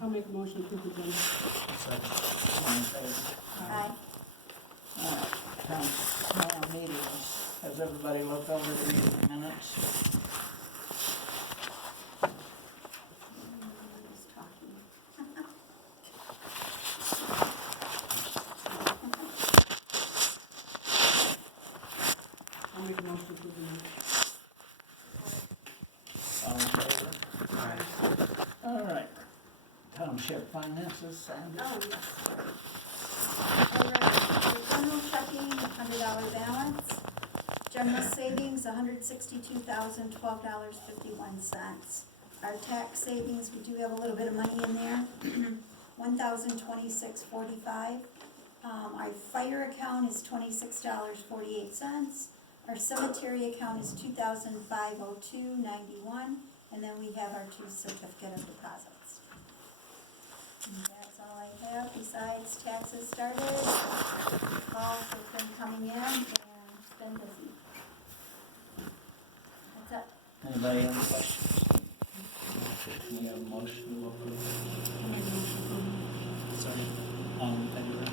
I'll make a motion to approve the agenda. Second. All in favor? Aye. All right, town meetings, has everybody looked over the meeting minutes? Who's talking? I'll make a motion to approve the minutes. All in favor? Aye. All right, township finances, Sandy? Oh, yes. All right, the general checking, $100 balance. General savings, $162,012.51. Our tax savings, we do have a little bit of money in there, $1,026.45. Our fire account is $26.48. Our cemetery account is $2,502.91, and then we have our 2 certificate of deposits. And that's all I have, besides taxes started, calls have been coming in, and it's been busy. That's it. Anybody have any questions? Can we have a motion to approve? I'll make a motion to approve. Second. All in favor? Aye.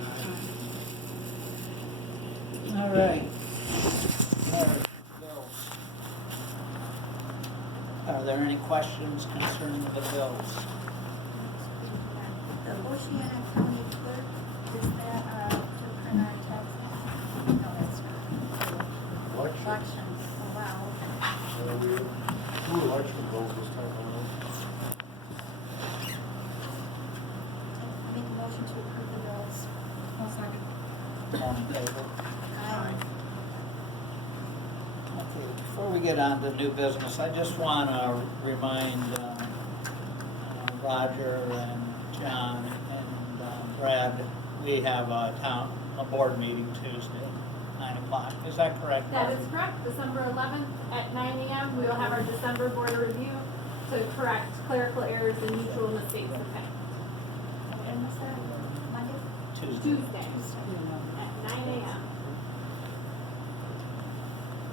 All right. Bills. Are there any questions concerning the bills? The Oceana County Clerk, is that, to print our taxes? No, that's not. Elections, oh wow, okay. Two election bills this time around. Make a motion to approve the bills. I'll second. All in favor? Aye. Okay, before we get on to new business, I just want to remind Roger and John and Brad, we have a board meeting Tuesday, 9 o'clock. Is that correct? That is correct. December 11th at 9 a.m. We will have our December board review to correct clerical errors and mutual mistakes of pay. When was that? Monday? Tuesday. Tuesday at 9 a.m.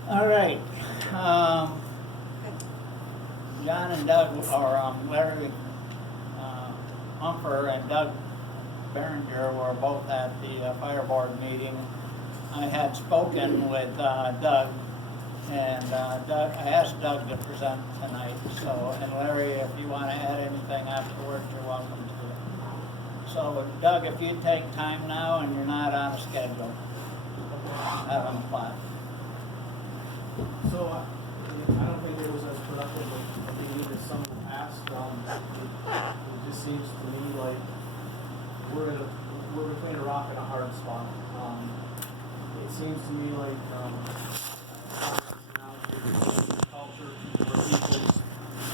All right. Good. John and Doug, or Larry Humper and Doug Berenger were both at the fire board meeting. I had spoken with Doug, and I asked Doug to present tonight. So, and Larry, if you want to add anything afterwards, you're welcome to. So, Doug, if you take time now and you're not on a schedule, at 11 o'clock. So, I don't think it was as productive a meeting as some in the past. It just seems to me like we're between a rock and a hard spot. It seems to me like now culture where people's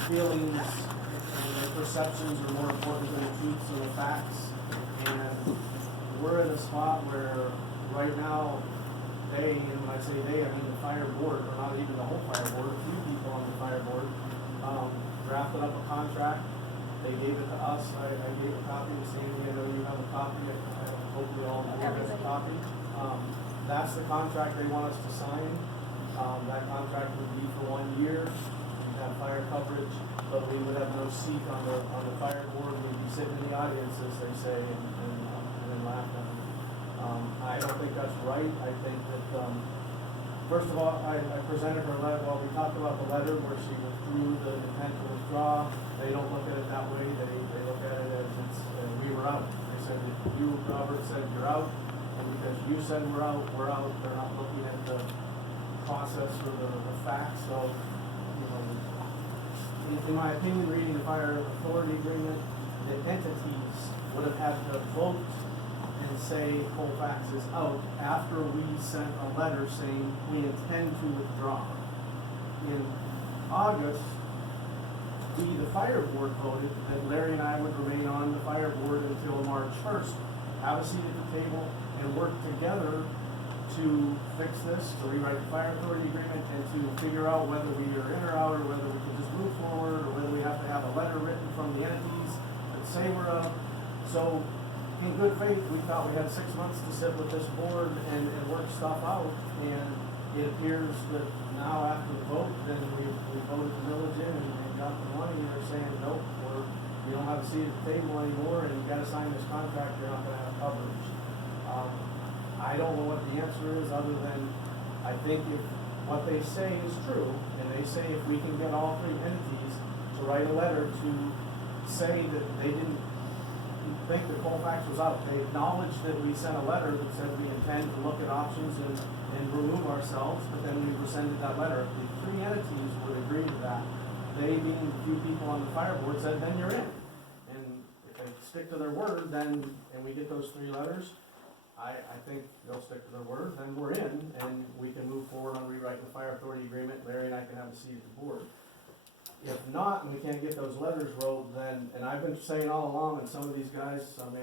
feelings and their perceptions are more important than the truths and the facts. And we're in a spot where right now they, and when I say they, I mean the fire board, or not even the whole fire board, a few people on the fire board, drafted up a contract. They gave it to us. I gave a copy to Sandy. I know you have a copy. Hopefully all of you have a copy. That's the contract they want us to sign. That contract would be for 1 year. We'd have fire coverage, but we would have no seat on the fire board. We'd be sitting in the audience, as they say, and then laughing. I don't think that's right. I think that, first of all, I presented her letter. Well, we talked about the letter where she withdrew the intent to withdraw. They don't look at it that way. They look at it as we were out. They said that you, Robert, said you're out, and because you said we're out, we're out. They're not looking at the process or the facts. So, in my opinion, reading the fire authority agreement, the entities would have had to vote and say Colfax is out after we sent a letter saying we intend to withdraw. In August, we, the fire board, voted that Larry and I would remain on the fire board until March 1st, have a seat at the table, and work together to fix this, to rewrite the fire authority agreement, and to figure out whether we are in or out, or whether we can just move forward, or whether we have to have a letter written from the entities that say we're out. So, in good faith, we thought we had 6 months to sit with this board and work stuff out, and it appears that now after the vote, then we voted the village in and got the money, and they're saying, nope, you don't have a seat at the table anymore, and you gotta sign this contract, you're not gonna have coverage. I don't know what the answer is, other than, I think if what they say is true, and they say if we can get all three entities to write a letter to say that they didn't think that Colfax was out, they acknowledged that we sent a letter that said we intend to look at options and remove ourselves, but then we rescinded that letter. If the three entities would agree to that, they being the few people on the fire board said, then you're in. And if they stick to their word, then, and we get those three letters, I think they'll stick to their word, then we're in, and we can move forward on rewriting the fire authority agreement. Larry and I can have a seat at the board. If not, and we can't get those letters wrote, then, and I've been saying all along, and some of these guys, I mean,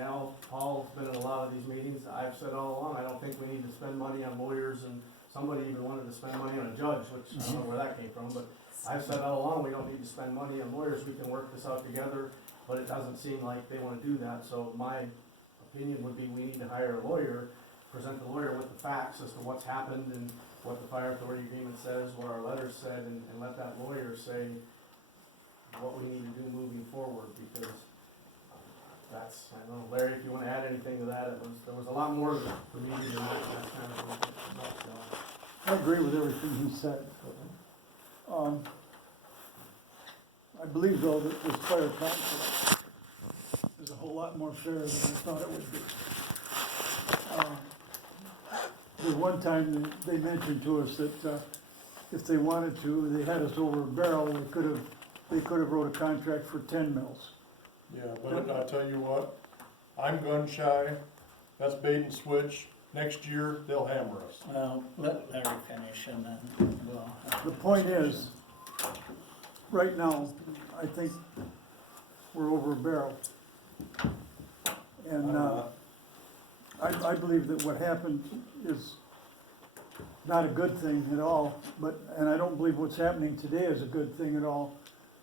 Paul's been in a lot of these meetings, I've said all along, I don't think we need to spend money on lawyers, and somebody even wanted to spend money on a judge, which I don't know where that came from, but I've said all along, we don't need to spend money on lawyers, we can work this out together, but it doesn't seem like they wanna do that, so my opinion would be we need to hire a lawyer, present the lawyer with the facts as to what's happened and what the fire authority agreement says, what our letters said, and let that lawyer say what we need to do moving forward, because that's, I don't know, Larry, if you wanna add anything to that, there was a lot more to the meeting than that kind of thing. I agree with everything he said. I believe though that this fire contract is a whole lot more fair than I thought it would be. The one time they mentioned to us that if they wanted to, they had us over a barrel, they could have wrote a contract for 10 mils. Yeah, but I'll tell you what, I'm gun shy, that's bait and switch, next year, they'll hammer us. Well, let Larry finish and then we'll. The point is, right now, I think we're over a barrel. And I believe that what happened is not a good thing at all, and I don't believe what's happening today is a good thing at all.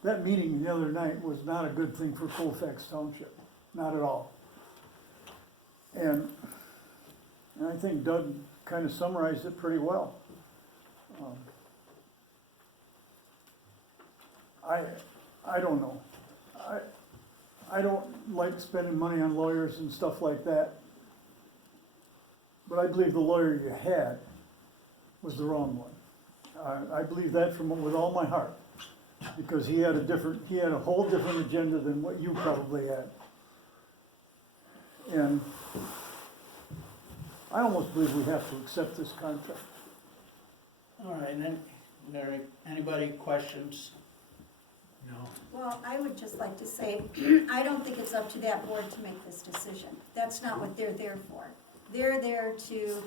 That meeting the other night was not a good thing for Colfax Township, not at all. And I think Doug kind of summarized it pretty well. I don't know. I don't like spending money on lawyers and stuff like that. But I believe the lawyer you had was the wrong one. I believe that with all my heart. Because he had a whole different agenda than what you probably had. And I almost believe we have to accept this contract. All right, then, Larry, anybody questions? No. Well, I would just like to say, I don't think it's up to that board to make this decision. That's not what they're there for. They're there to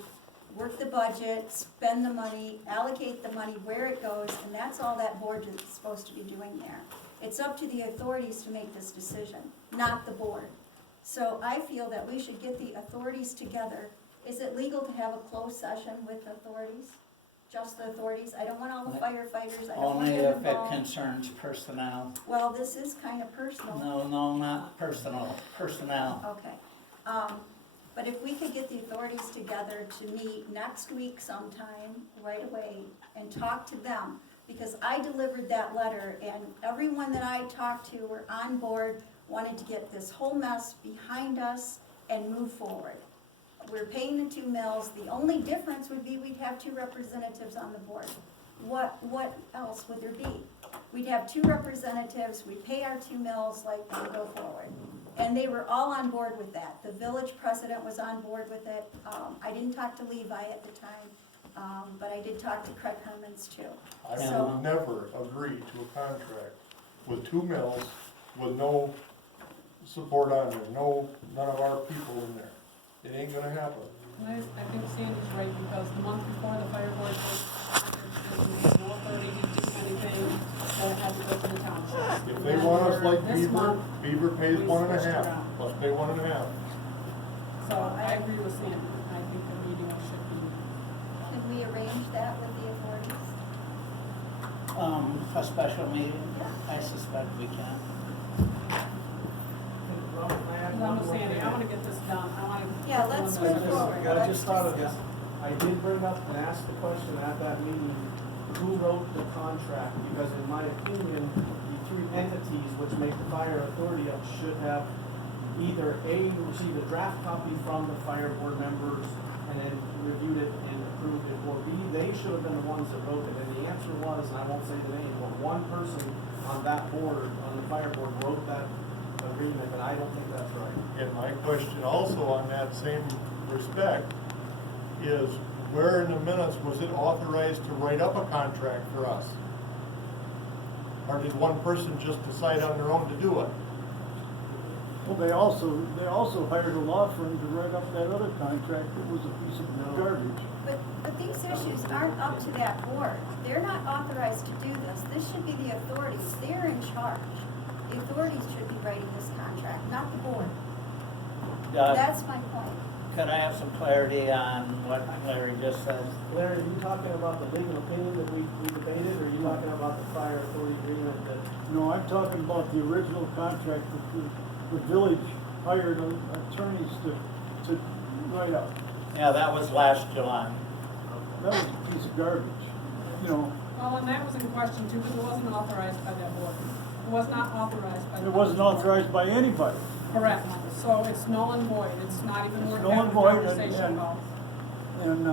work the budget, spend the money, allocate the money where it goes, and that's all that board is supposed to be doing there. It's up to the authorities to make this decision, not the board. So I feel that we should get the authorities together. Is it legal to have a closed session with authorities? Just the authorities? I don't want all the firefighters, I don't want Only them if it involved. concerns personnel. Well, this is kind of personal. No, not personal, personnel. Okay. But if we could get the authorities together to meet next week sometime, right away, and talk to them, because I delivered that letter, and everyone that I talked to were on board, wanted to get this whole mess behind us and move forward. We're paying the 2 mills, the only difference would be we'd have 2 representatives on the board. What else would there be? We'd have 2 representatives, we pay our 2 mills, like, and go forward. And they were all on board with that. The village president was on board with it. I didn't talk to Levi at the time, but I did talk to Craig Hermans too. I So- would never agree to a contract with 2 mills with no support on there, none of our people in there. It ain't gonna happen. I think Sandy's right, because the month before the fire board was, we had no authority to do anything, so it had to go to the township. If they want us like This Beaver, month, Beaver pays we 1.5, switched around. let's pay 1.5. So I agree with Sandy, I think the meeting should be. Can we arrange that with the authorities? A special meeting, Yeah. I suspect we can. I'm with Sandy, I wanna get this done, I wanna. Yeah, let's move forward. I just thought of this. I did bring up and ask the question at that meeting, who wrote the contract? Because in my opinion, the 2 three entities which make the fire authority up should have either A, received a draft copy from the fire board members and then reviewed it and approved it, or B, they should have been the ones that wrote it. And the answer was, and I won't say the name, but one person on that board, on the fire board, wrote that agreement, and I don't think that's right. And my question also on that same respect is, where in the minutes was it authorized to write up a contract for us? Or did one person just decide on their own to do it? Well, they also hired a law firm to write up that other contract that was a piece of garbage. But these issues aren't up to that board. They're not authorized to do this. This should be the authorities. They're in charge. The authorities should be writing this contract, not the board. Doug, That's my point. could I have some clarity on what Larry just said? Larry, are you talking about the legal opinion that we debated, or are you talking about the fire authority agreement that? No, I'm talking about the original contract that the village hired attorneys to write up. Yeah, that was last July. That was a piece of garbage, you know. Well, and that was in question too, because it wasn't authorized by that board. It was not authorized by the. It wasn't authorized by anybody. Correct, so it's null and void, it's not even worth null having and a void, conversation and- about. And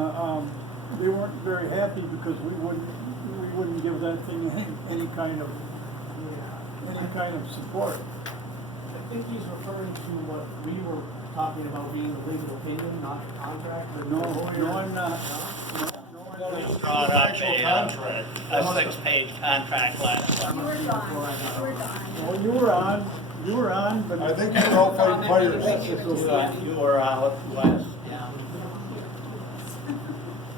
they weren't very happy because we wouldn't give that thing any kind of support. I think he's referring to what we were talking about being the legal opinion, not the contract, or the No, lawyer. no, I'm not. We brought up Actual a contract. 6-page contract last You summer. were gone. You were gone. Well, you were on, but. I think you're all fighting fires. You were out west, yeah.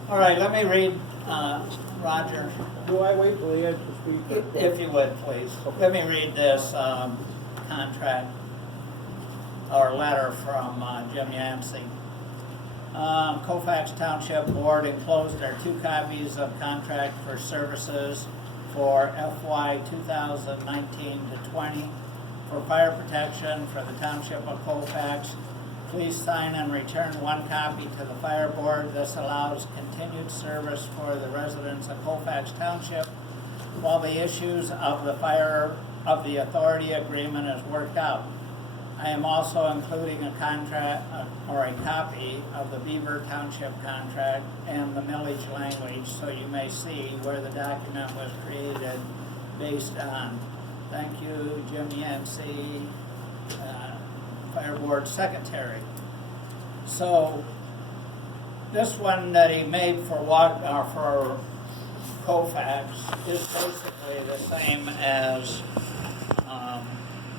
All right, let me read, Roger, Do I wait till he has to speak? if you would, please. Let me read this contract, or letter from Jim Yancey. Colfax Township Board enclosed are 2 copies of contract for services for FY 2019 to 20 for fire protection for the Township of Colfax. Please sign and return 1 copy to the fire board. This allows continued service for the residents of Colfax Township while the issues of the authority agreement is worked out. I am also including a contract, or a copy of the Beaver Township contract and the millage language, so you may see where the document was created based on. Thank you, Jim Yancey, Fire Board Secretary. So, this one that he made for Colfax is basically the same as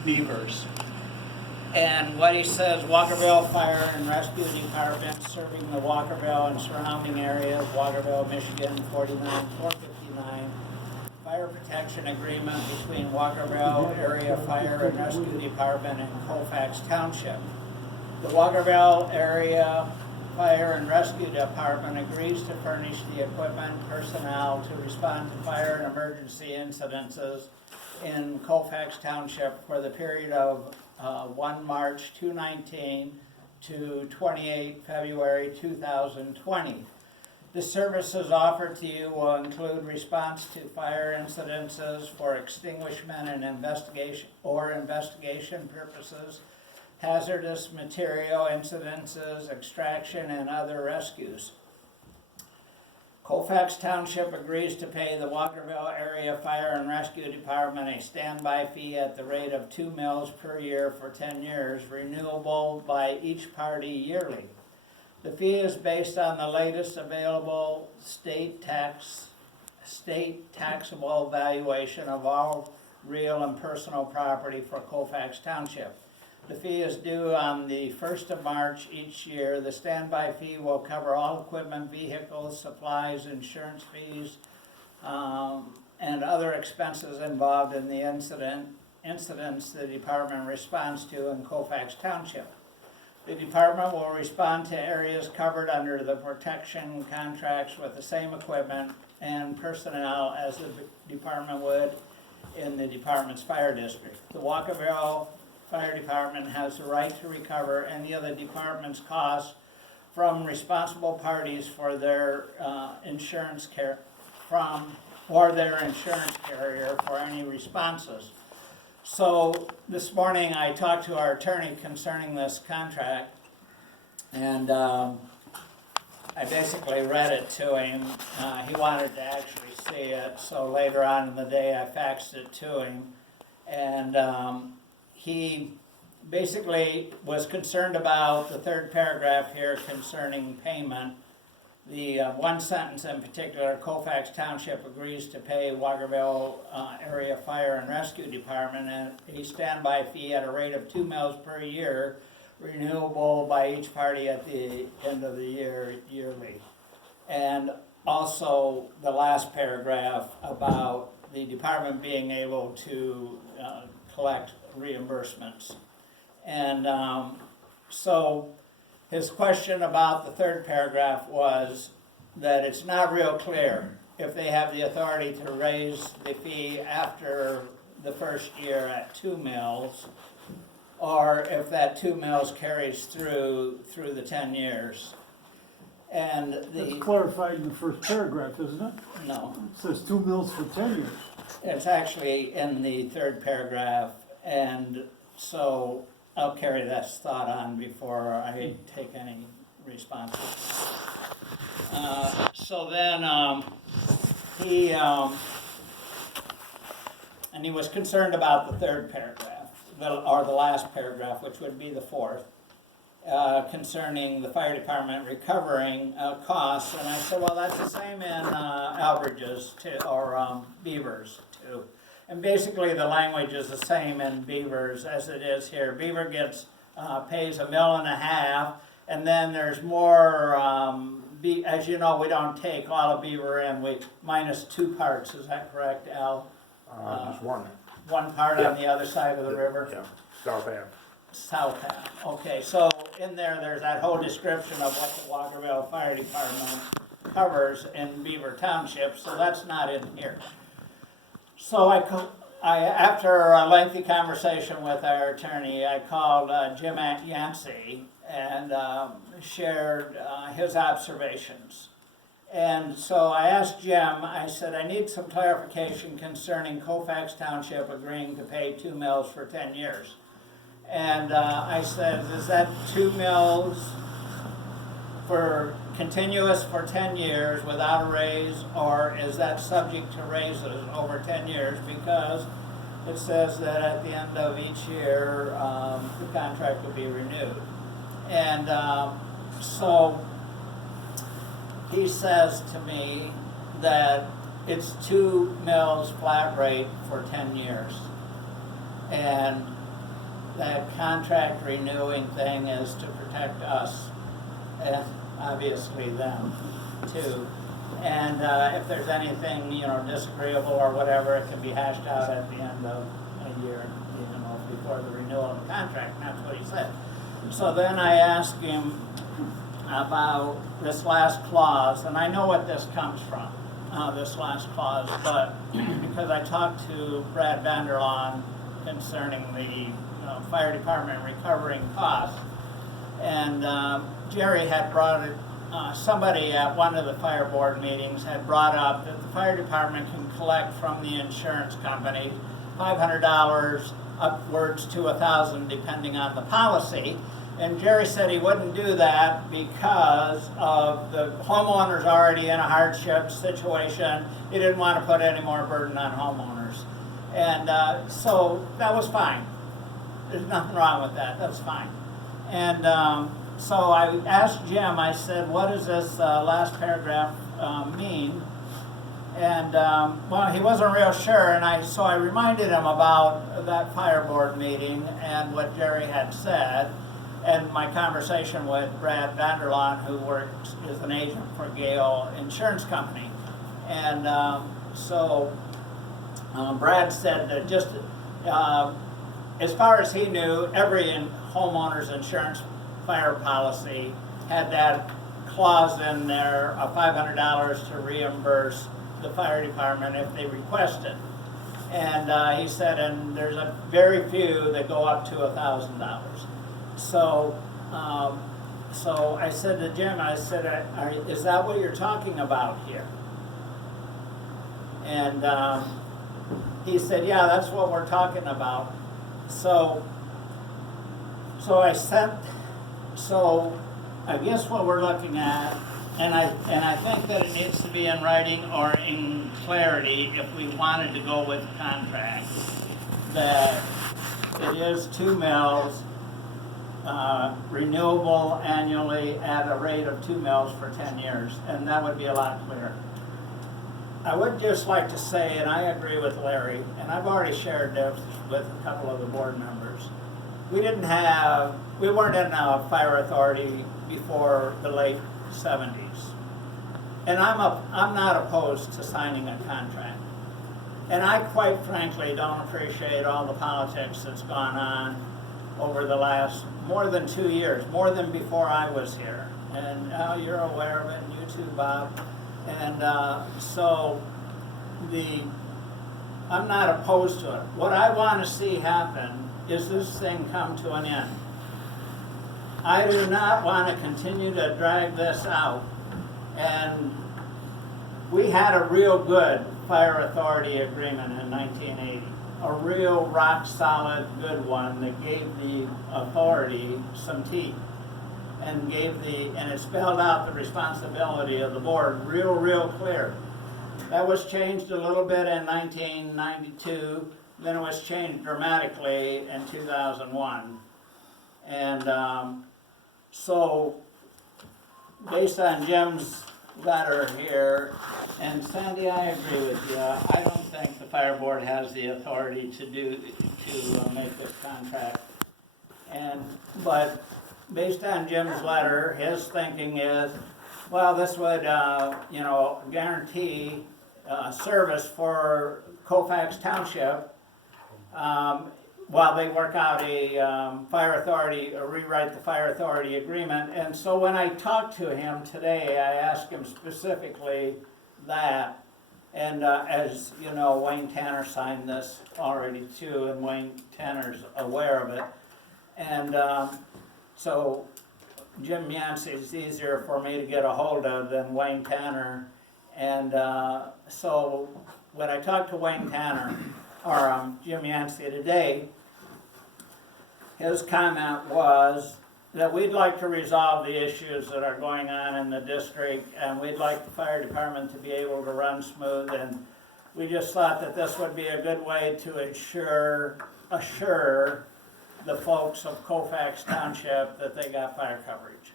Beaver's. And what he says, Walkerville Fire and Rescue Department serving the Walkerville and surrounding areas, Walkerville, Michigan, 49459. Fire protection agreement between Walkerville Area Fire and Rescue Department and Colfax Township. The Walkerville Area Fire and Rescue Department agrees to furnish the equipment, personnel to respond to fire and emergency incidences in Colfax Township for the period of 1 March 2019 to 28 February 2020. The services offered to you will include response to fire incidences for extinguishment and investigation purposes, hazardous material incidences, extraction, and other rescues. Colfax Township agrees to pay the Walkerville Area Fire and Rescue Department a standby fee at the rate of 2 mils per year for 10 years, renewable by each party yearly. The fee is based on the latest available state taxable valuation of all real and personal property for Colfax Township. The fee is due on the 1st of March each year. The standby fee will cover all equipment, vehicles, supplies, insurance fees, and other expenses involved in the incidents the department responds to in Colfax Township. The department will respond to areas covered under the protection contracts with the same equipment and personnel as the department would in the department's fire district. The Walkerville Fire Department has the right to recover any of the department's costs from responsible parties for their insurance carrier for any responses. So this morning I talked to our attorney concerning this contract, and I basically read it to him. He wanted to actually see it, so later on in the day I faxed it to him. And he basically was concerned about the third paragraph here concerning payment. The one sentence in particular, Colfax Township agrees to pay Walkerville Area Fire and Rescue Department a standby fee at a rate of 2 mils per year, renewable by each party at the end of the year, yearly. And also the last paragraph about the department being able to collect reimbursements. And so his question about the third paragraph was that it's not real clear if they have the authority to raise the fee after the first year at 2 mils, or if that 2 mils carries through the 10 years. And That's the, clarified in the first paragraph, isn't it? no, It says 2 mils for 10 years. it's actually in the third paragraph, and so I'll carry that thought on before I take any responsibility. So then he was concerned about the third paragraph, or the last paragraph, which would be the fourth, concerning the fire department recovering costs. And I said, well, that's the same in Albridges too, or Beavers too. And basically the language is the same in Beavers as it is here. Beaver gets, pays $1.5 million, and then there's more, as you know, we don't take all of Beaver in, we minus 2 parts, is that correct, Al? Just one. One part on the other side of the river? Yeah, south half. South half, okay, so in there's that whole description of what the Walkerville Fire Department covers in Beaver Township, so that's not in here. So after a lengthy conversation with our attorney, I called Jim Yancey and shared his observations. And so I asked Jim, I said, I need some clarification concerning Colfax Township agreeing to pay 2 mils for 10 years. And I said, is that 2 mils for continuous for 10 years without a raise, or is that subject to raises over 10 years? Because it says that at the end of each year, the contract will be renewed. And so he says to me that it's 2 mils flat rate for 10 years. And that contract renewing thing is to protect us and obviously them too. And if there's anything, disagreeable or whatever, it can be hashed out at the end of a year, before the renewal of the contract, and that's what he said. So then I asked him about this last clause, and I know what this comes from, this last clause, but because I talked to Brad Vanderlaan concerning the fire department recovering costs, and Jerry had brought it, somebody at one of the fire board meetings had brought up that the fire department can collect from the insurance company $500 upwards to $1,000 depending on the policy. And Jerry said he wouldn't do that because of the homeowners already in a hardship situation. He didn't want to put any more burden on homeowners. And so that was fine. There's nothing wrong with that, that's fine. And so I asked Jim, I said, what does this last paragraph mean? And well, he wasn't real sure, and so I reminded him about that fire board meeting and what Jerry had said, and my conversation with Brad Vanderlaan, who is an agent for Gale Insurance Company. And so Brad said that just as far as he knew, every homeowner's insurance fire policy had that clause in there of $500 to reimburse the fire department if they requested. And he said, and there's a very few that go up to $1,000. So, so I said to Jim, I said, is that what you're talking about here? And he said, yeah, that's what we're talking about. So I guess what we're looking at, and I think that it needs to be in writing or in clarity if we wanted to go with the contract, that it is 2 mills, renewable annually at a rate of 2 mills for 10 years, and that would be a lot clearer. I would just like to say, and I agree with Larry, and I've already shared this with a couple of the board members, we weren't in a fire authority before the late 70s. And I'm not opposed to signing a contract. And I quite frankly don't appreciate all the politics that's gone on over the last more than 2 years, more than before I was here. And you're aware of it, and you too, Bob. And I'm not opposed to it. What I want to see happen is this thing come to an end. I do not want to continue to drag this out. And we had a real good fire authority agreement in 1980, a real rock solid good one that gave the authority some teeth and it spelled out the responsibility of the board real clear. That was changed a little bit in 1992, then it was changed dramatically in 2001. And so, based on Jim's letter here, and Sandy, I agree with you. I don't think the fire board has the authority to make this contract. But based on Jim's letter, his thinking is, well, this would, guarantee service for Colfax Township while they work out a rewrite the fire authority agreement. And so when I talked to him today, I asked him specifically that. And as you know, Wayne Tanner signed this already too, and Wayne Tanner's aware of it. And so Jim Yancey is easier for me to get a hold of than Wayne Tanner. And so when I talked to Wayne Tanner, or Jim Yancey today, his comment was that we'd like to resolve the issues that are going on in the district, and we'd like the fire department to be able to run smooth, and we just thought that this would be a good way to assure the folks of Colfax Township that they got fire coverage.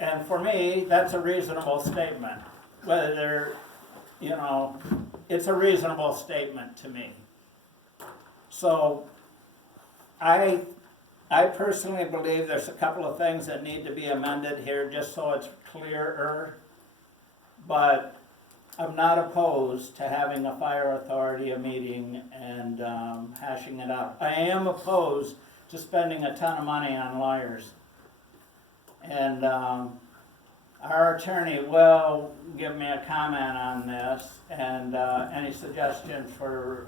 And for me, that's a reasonable statement. Whether they're, it's a reasonable statement to me. So I personally believe there's a couple of things that need to be amended here just so it's clearer. But I'm not opposed to having a fire authority meeting and hashing it out. I am opposed to spending a ton of money on lawyers. And our attorney will give me a comment on this and any suggestions for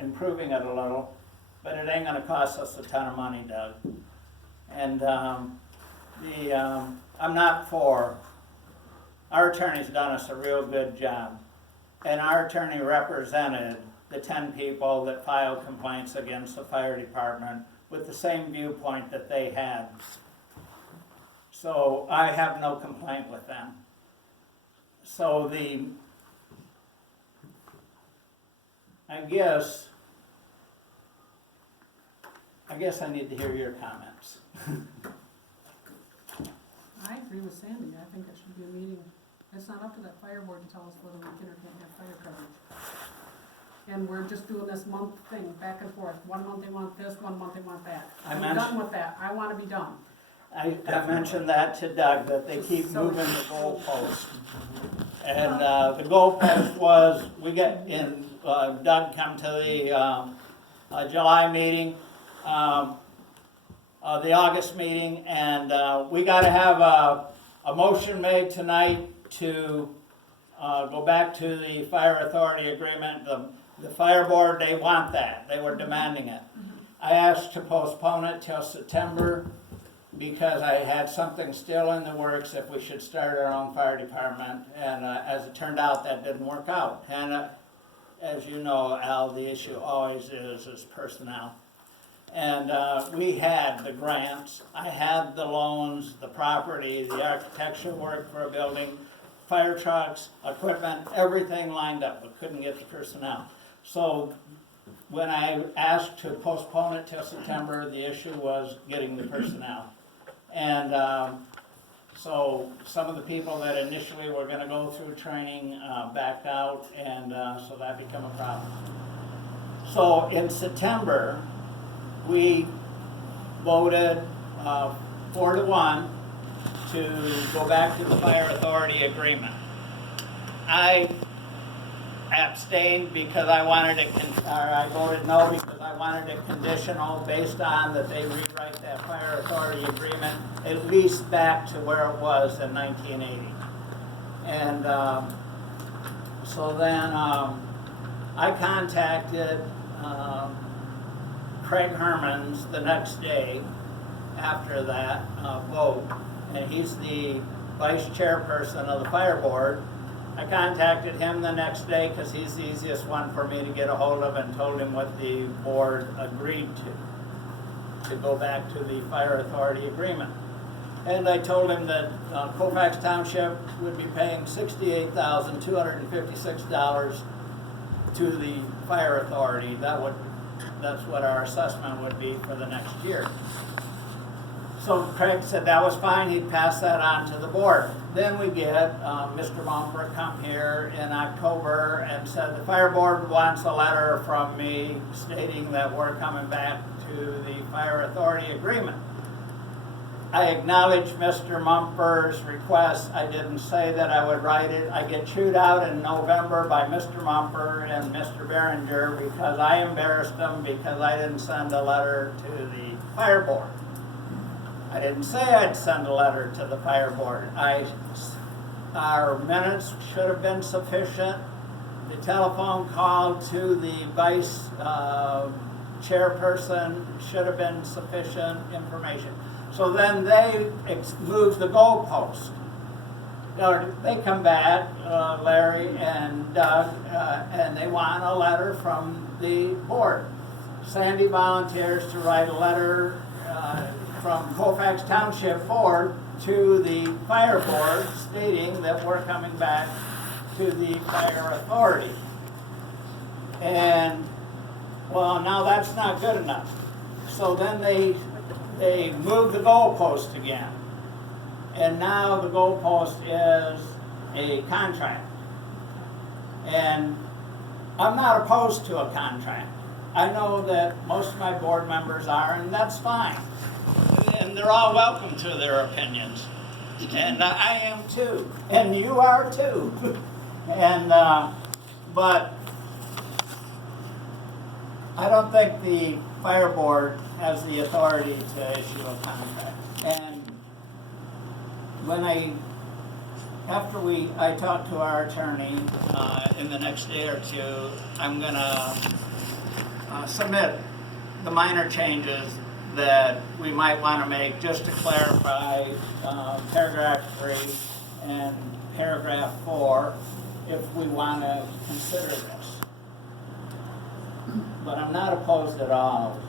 improving it a little, but it ain't gonna cost us a ton of money, Doug. And I'm not for, our attorney's done us a real good job. And our attorney represented the 10 people that filed complaints against the fire department with the same viewpoint that they had. So I have no complaint with them. So I guess I need to hear your comments. I agree with Sandy, I think it should be a meeting. It's not up to that fire board to tell us whether we can or can't have fire coverage. And we're just doing this month thing, back and forth. 1 month they want this, 1 month they want that. I'm done with that, I wanna be done. I mentioned that to Doug, that they keep moving the goalpost. And the goalpost was, Doug come to the July meeting, the August meeting, and we gotta have a motion made tonight to go back to the fire authority agreement. The fire board, they want that, they were demanding it. I asked to postpone it till September, because I had something still in the works if we should start our own fire department, and as it turned out, that didn't work out. And as you know, Al, the issue always is personnel. And we had the grants, I had the loans, the property, the architecture work for a building, fire trucks, equipment, everything lined up, but couldn't get the personnel. So when I asked to postpone it till September, the issue was getting the personnel. And so some of the people that initially were gonna go through training backed out, and so that became a problem. So in September, we voted 4-1 to go back to the fire authority agreement. I abstained because I wanted it, I voted no because I wanted it conditional based on that they rewrite that fire authority agreement at least back to where it was in 1980. And so then I contacted Craig Hermans the next day after that vote, and he's the vice chairperson of the fire board. I contacted him the next day because he's the easiest one for me to get a hold of, and told him what the board agreed to go back to the fire authority agreement. And I told him that Colfax Township would be paying $68,256 to the fire authority. That's what our assessment would be for the next year. So Craig said that was fine, he'd pass that on to the board. Then we get Mr. Mumford come here in October and said the fire board wants a letter from me stating that we're coming back to the fire authority agreement. I acknowledge Mr. Mumford's request. I didn't say that I would write it. I get chewed out in November by Mr. Mumford and Mr. Behringer because I embarrassed them because I didn't send a letter to the fire board. I didn't say I'd send a letter to the fire board. Our minutes should have been sufficient. The telephone call to the vice chairperson should have been sufficient information. So then they move the goalpost. They come back, Larry and Doug, and they want a letter from the board. Sandy volunteers to write a letter from Colfax Township Board to the fire board stating that we're coming back to the fire authority. And, well, now that's not good enough. So then they move the goalpost again. And now the goalpost is a contract. And I'm not opposed to a contract. I know that most of my board members are, and that's fine. And they're all welcome to their opinions. And I am too. And you are too. And, but I don't think the fire board has the authority to issue a contract. And when after I talk to our attorney in the next day or two, I'm gonna submit the minor changes that we might want to make just to clarify paragraph 3 and paragraph 4 if we want to consider this. But I'm not opposed at all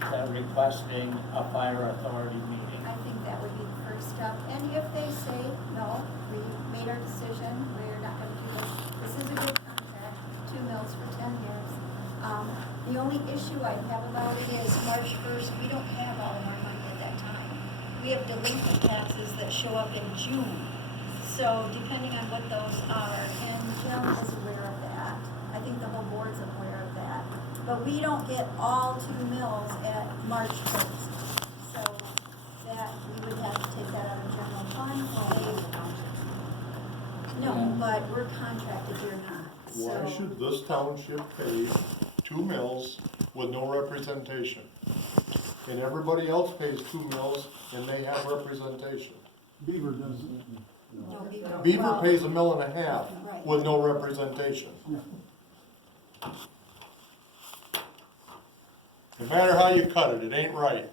to requesting a fire authority meeting. I think that would be the first step. And if they say, no, we made our decision, we're not gonna do this is a good contract, 2 mills for 10 years. The only issue I have about it is March 1st, we don't have all of our money at that time. We have delinquent taxes that show up in June. So depending on what those are, and Jim is aware of that. I think the whole board's aware of that. But we don't get all 2 mills at March 1st. So that, we would have to take that out of general fund. No, but we're contracted, you're not. Why So- should this township pay 2 mills with no representation? And everybody else pays 2 mills and they have representation. Beaver doesn't. No, Beaver well, pays 1.5 million Right. with no representation. No matter how you cut it, it ain't right.